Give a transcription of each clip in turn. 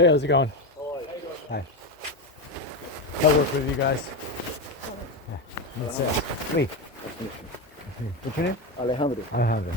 Hey, how's it going? Hi. I'll work with you guys. Yeah. What's that? Lee. What's your name? Alejandro. Alejandro.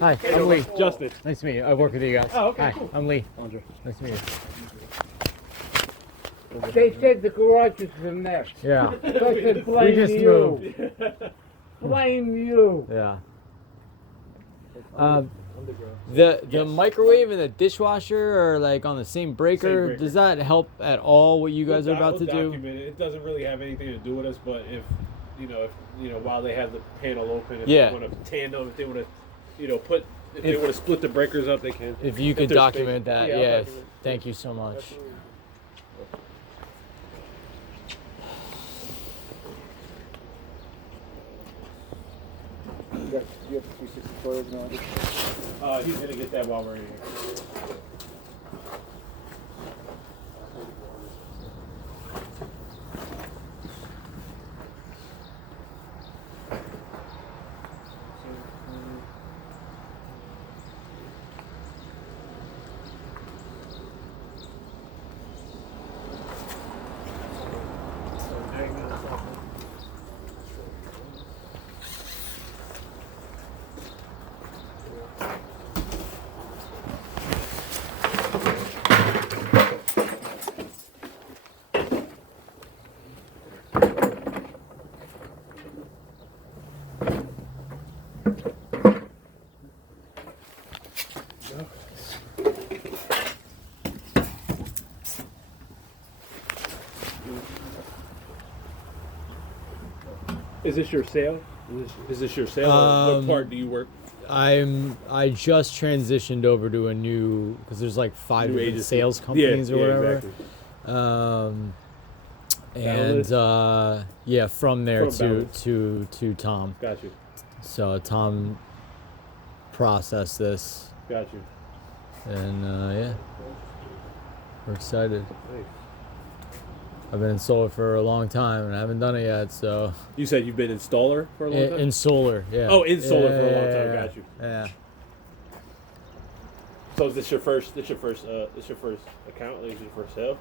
Hi, I'm Lee. Justin. Nice to meet you. I work with you guys. Oh, okay, Hi, cool. I'm Lee. Andre. Nice to meet you. They said the garage is a mess. Yeah. So I said, We blame just you. moved. Blame you. Yeah. The microwave and the dishwasher are like on the same breaker. breaker. Does that help at all what you guys are about to do? It doesn't really have anything to do with us, but if while they have the panel open, if Yeah. they want to tandem, if they want to, if they want to split the breakers up, they can. If you could there's document space. that, Yeah, I'll yeah. document. Thank you so much. Absolutely. You have 364 now. He's gonna get that while we're in here. Is this your sale? Is this your sale? Or what part do you work? I just transitioned over to a new, because there's like 5 New different agency. sales companies or whatever. Exactly. From there From to Tom. Got you. So Tom processed this, Got you. and we're excited. Nice. I've been in solar for a long time and I haven't done it yet. So You said you've been installer for a long time. in solar, yeah. Oh, in solar for a long time. Got you. Yeah. So is this your first? This your first account? Like, is your first sale?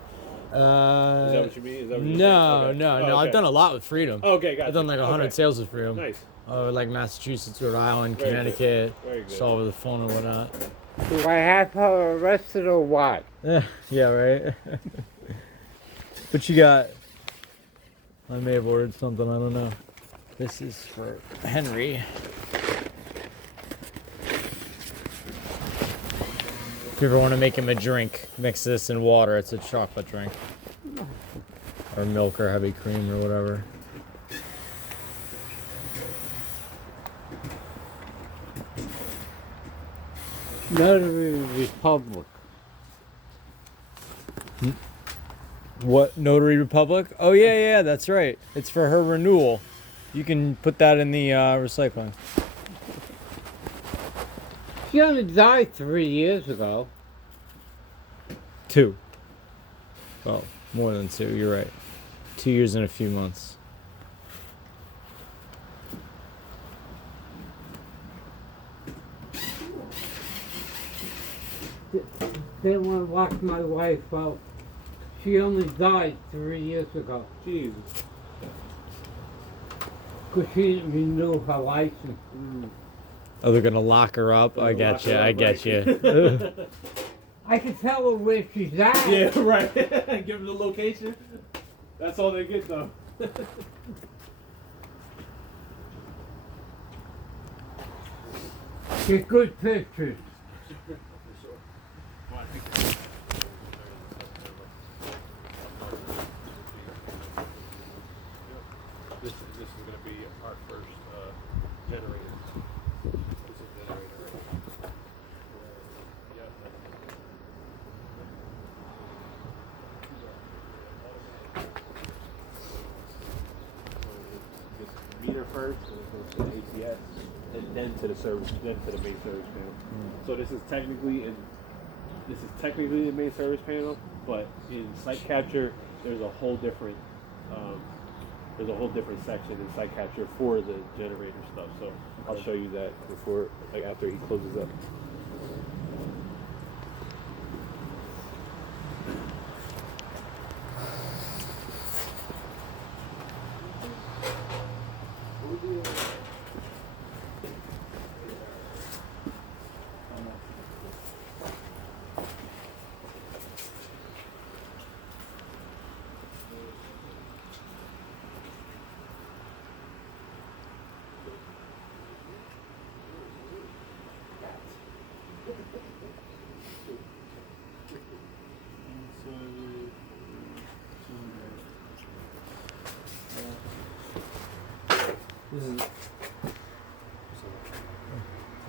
Is that what you mean? Is that what you're No, saying? Okay. no, Oh, no. okay. I've done a lot with Freedom. Okay, got I've done like 100 okay. sales with Freedom. Nice. Like Massachusetts, Rhode Island, Very good. Connecticut. Very good. Just all over the phone and whatnot. Do I have her arrested or what? Yeah, right. But you got. I may have ordered something. I don't know. This is for Henry. If you ever want to make him a drink, mix this in water. It's a chocolate drink. Or milk or heavy cream or whatever. Notary Republic. What? Notary Republic? Oh, yeah, that's right. It's for her renewal. You can put that in the recycling. She only died 3 years ago. 2. Well, more than 2, you're right. 2 years and a few months. They want to lock my wife out. She only died 3 years ago. Jesus. Because she didn't renew her license. Oh, they're gonna lock her up. I get you. I get you. I can tell her where she's at. Yeah, right. Give them the location. That's all they get, though. Get good pictures. This is going to be our first generator. This is generator right here. Yep. This meter first, and it goes to the ACS, and then to the service, then to the main service panel. So this is technically the main service panel, but in site capture, there's a whole different section in site capture for the generator stuff. So I'll show you that before, like after he closes up.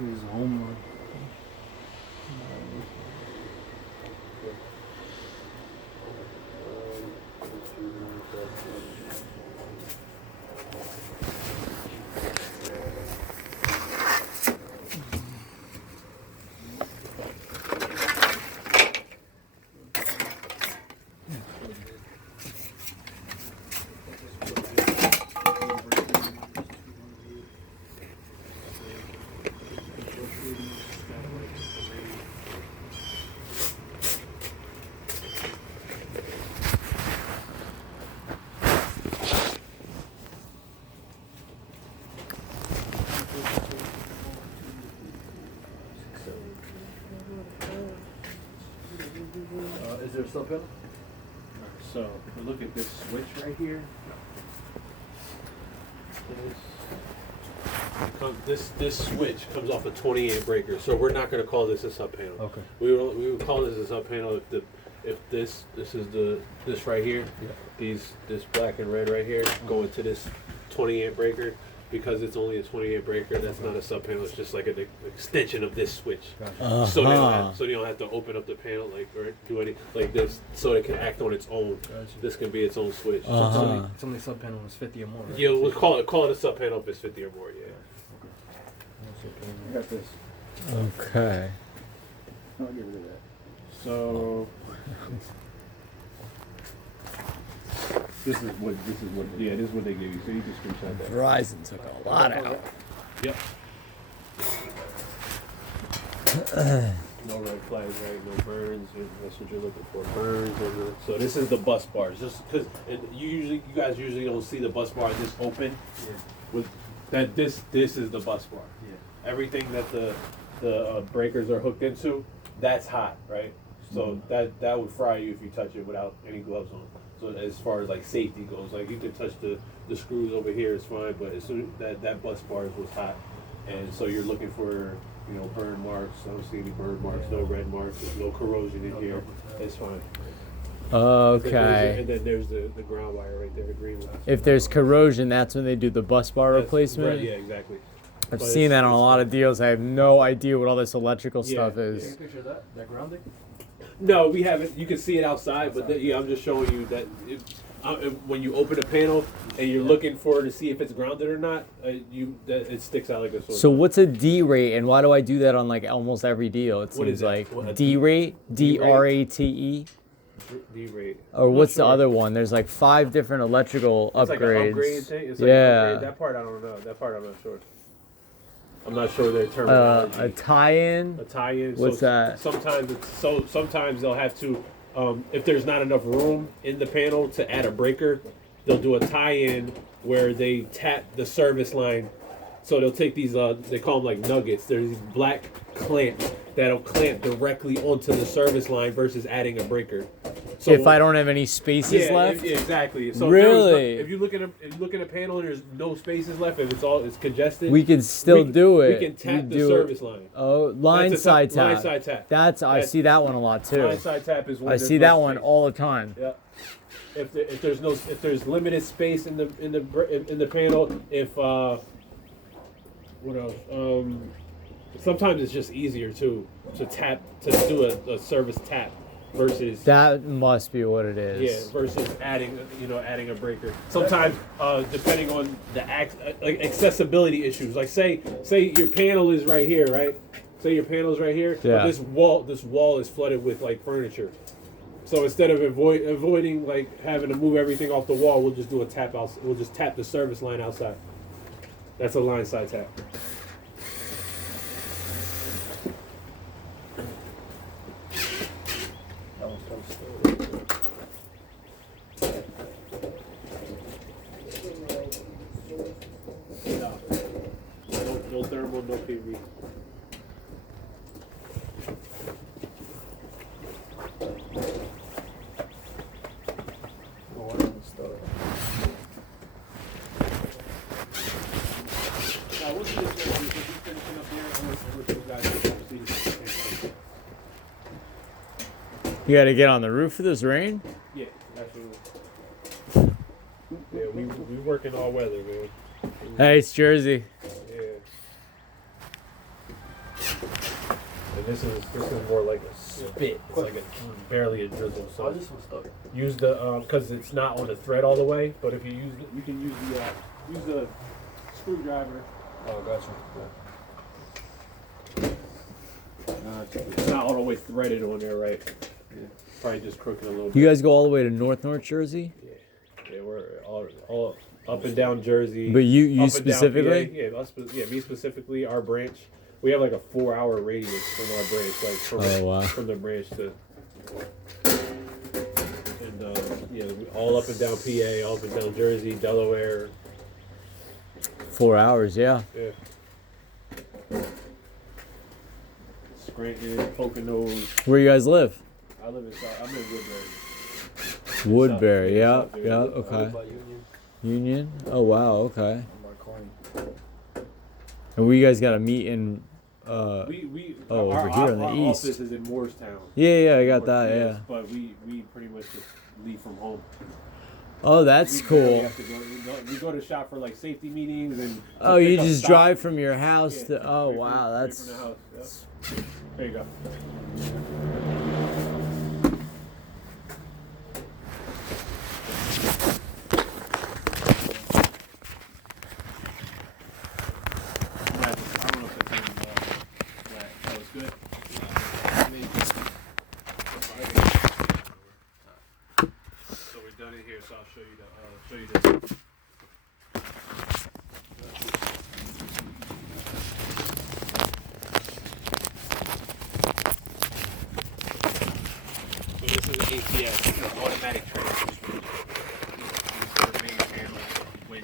This is homeowner. Is there a sub panel? So look at this switch right here. This switch comes off a 20 amp breaker, so we're not going to call this a sub panel. Okay. We would call this a sub panel if this right here, this black and red right here go into this 20 amp breaker. Because it's only a 20 amp breaker, that's not a sub panel. It's just like an extension of this switch. Uh-huh. So you don't have to open up the panel or do any like this, so it can act on its own. Gotcha. This can be its own switch. Uh-huh. It's only sub panel is 50 or more. Right? Yeah, we'll call it a sub panel if it's 50 or more. Yeah. I got this. Okay. I'll get rid of that. So this is what they gave you. So you can screenshot that. Verizon took a lot out. Yep. No red flags, right? No burns. That's what you're looking for. Burns. So this is the bus bars. Just because you guys usually don't see the bus bar this open. Yeah. With that, this is the bus bar. Yeah. Everything that the breakers are hooked into, that's hot, right? So that would fry you if you touch it without any gloves on. So as far as like safety goes, like you can touch the screws over here, it's fine, but as soon that bus bars was hot, and so you're looking for burn marks. I don't see any burn marks, no red marks, there's no corrosion in here. It's fine. Okay. And then there's the ground wire right there, the green one. If there's corrosion, that's when they do the bus bar replacement. Right, yeah, exactly. I've But seen that on a lot of deals. I have no idea what all this electrical stuff Yeah. is. Take a picture of that grounding? No, we haven't. You can see it outside, but I'm just showing you that when you open a panel and you're looking for it to see if it's grounded or not, it sticks out like a sore So thumb. what's a D rate, and why do I do that on like almost every deal? It What is seems that? like What, a D rate, D rate? DRATE, D-rate. or I'm what's not the sure. other one? There's like 5 different electrical It's like an upgrades. upgrade thing. It's like Yeah. an upgrade. That part I don't know. That part I'm not sure. I'm not sure their terminology. A tie-in. A tie-in. What's that? Sometimes they'll have to, if there's not enough room in the panel to add a breaker, they'll do a tie-in where they tap the service line. So they'll take these, they call them like nuggets. There's these black clamps that'll clamp directly onto the service line versus adding a breaker. So if I don't have any spaces left? Exactly. So Really? if you look at a panel and there's no spaces left, if it's congested, We can still do it. We can tap the do service line. Oh, line side tap. Line side tap. I see that one a lot too. Line side tap is when I there's see no that one space. all the time. Yeah. If there's limited space in the panel, if what else? Sometimes it's just easier to do a service tap versus That must be what it is. versus adding a breaker. Sometimes depending on the like accessibility issues, like say your panel is right here, right? Say your panel is right here, Yeah. but this wall is flooded with like furniture. So instead of avoiding like having to move everything off the wall, we'll just do a tap out. We'll just tap the service line outside. That's a line side tap. No thermal, no PV. You got to get on the roof for this rain? Yeah, absolutely. Yeah, we work in all weather, man. Hey, it's Jersey. Yeah. And this is more like a spit. It's like barely a drizzle. So this one stuck? use the because it's not on the thread all the way. But if you you can use the screwdriver. Oh, gotcha. It's not all the way threaded on there, right? Yeah. Probably just crooked a little bit. You guys go all the way to North Jersey? Yeah, we're all up and down Jersey. But you up and down specifically? PA. Me specifically, our branch. We have like a 4-hour radius from our branch, like from the branch to. And all up and down PA, all up and down Jersey, Delaware. 4 hours, yeah. Yeah. Scranton, Poconos. Where you guys live? I'm in Woodbury. Woodbury, yeah, South, yeah, okay. Union? Oh, wow, okay. And we guys got to meet in, over here in the east. Our office is in Moorestown. Yeah, I got that, yeah. But we pretty much just leave from home. Oh, that's We cool. have to we go to shop for like safety meetings and. Oh, you just drive from your house to, oh, Right wow, right that's. from the house. Yep. There you go. I don't know if that's even flat. That was good. So we're done in here. So I'll show you the. So this is an ATS, it's an automatic transmission. These are the main panels when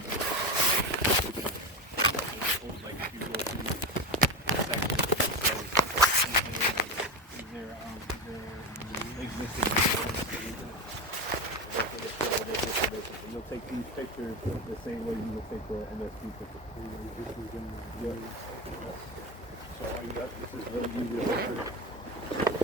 like if you go through sections, so they're existing and you'll take these pictures the same way you will take the MSP picture. So all you got, this is really easy to